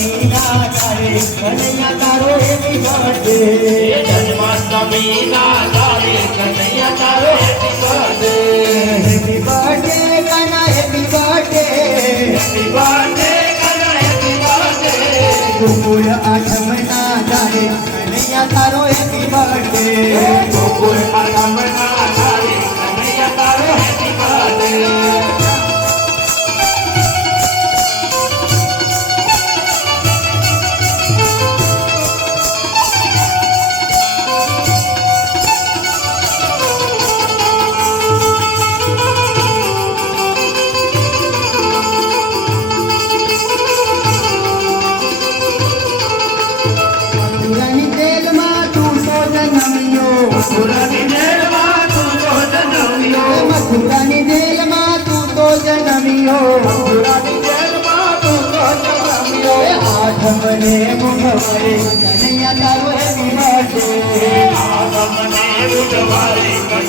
જન્માષ્ટમીના તારે કનૈયા તારો હેપી બર્થડે જન્માષ્ટમીના તારે કનૈયા તારો happy birthday happy birthday Kana happy birthday happy birthday Kana happy birthday Gokul આઠમના તારે કનૈયા તારો હેપી બર્થડે ગોકુળ આઠમના તારે કનૈયા તારો હેપી બર્થડે મથુરાની જેલમાં તું તો જન્મ્યો મથુરાની જેલમાં તું તો જન્મ્યો મથુરાની જેલમાં તું તો જન્મ્યો મથુરાની જેલમાં તું તો જન્મ્યો આઠમને મુખવરે કનૈયા તારો હેપી બર્થડે આગમને બુધવારે કનૈયા